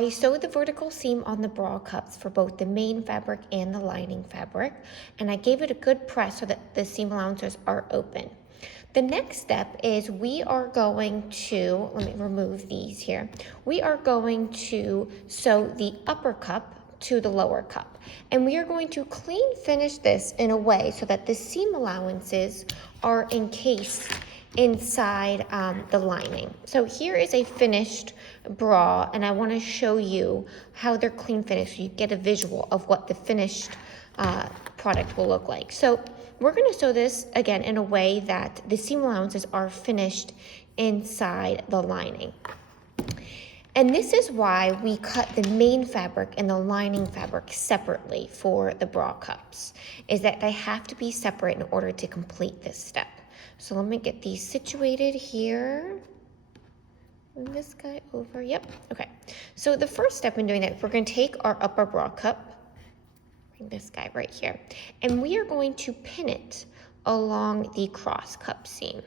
I sewed the vertical seam on the bra cups for both the main fabric and the lining fabric, and I gave it a good press so that the seam allowances are open. The next step is we are going to, let me remove these here. We are going to sew the upper cup to the lower cup. And we are going to clean finish this in a way so that the seam allowances are encased inside the lining. So here is a finished bra, and I want to show you how they're clean finished so you get a visual of what the finished product will look like. So we're going to sew this again in a way that the seam allowances are finished inside the lining. And this is why we cut the main fabric and the lining fabric separately for the bra cups, is that they have to be separate in order to complete this step. So let me get these situated here. Move this guy over, yep, okay. So the first step in doing that, we're gonna take our upper bra cup, bring this guy right here, and we are going to pin it along the cross cup seam.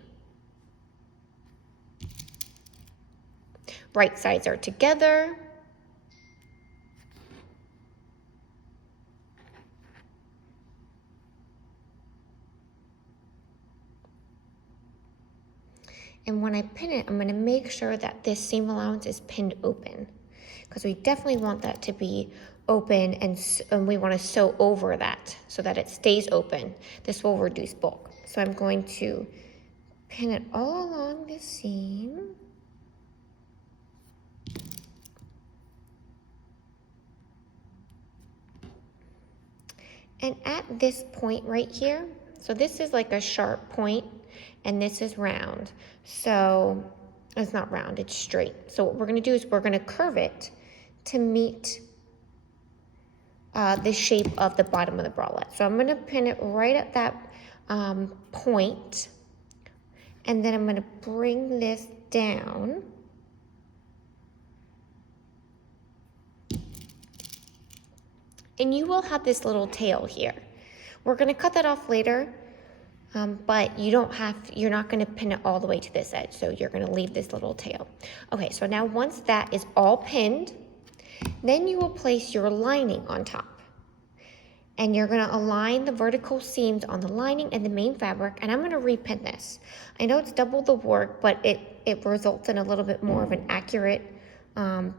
Right sides are together. And when I pin it, I'm going to make sure that this seam allowance is pinned open, because we definitely want that to be open, and we want to sew over that so that it stays open. This will reduce bulk. So I'm going to pin it all along the seam. And at this point right here, so this is like a sharp point, and this is round. So it's not round, it's straight. So what we're gonna do is we're gonna curve it to meet the shape of the bottom of the bralette. So I'm gonna pin it right at that point, and then I'm gonna bring this down. And you will have this little tail here. We're gonna cut that off later, but you're not gonna pin it all the way to this edge, so you're gonna leave this little tail. Okay, so now once that is all pinned, then you will place your lining on top. And you're gonna align the vertical seams on the lining and the main fabric, and I'm gonna repin this. I know it's double the work, but it results in a little bit more of an accurate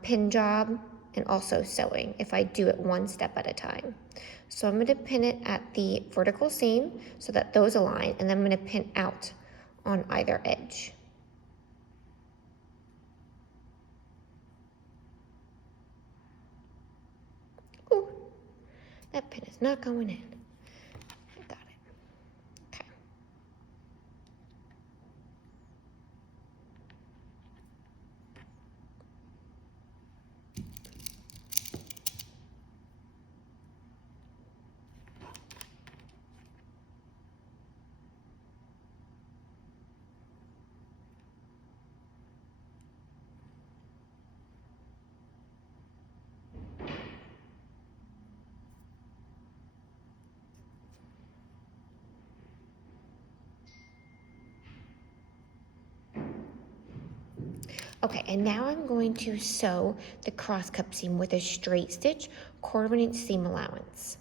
pin job, and also sewing if I do it one step at a time. So I'm gonna pin it at the vertical seam so that those align, and then I'm gonna pin out on either edge. Ooh, that pin is not going in. I got it. Okay. Okay, and now I'm going to sew the cross cup seam with a straight stitch, 1/4 inch seam allowance.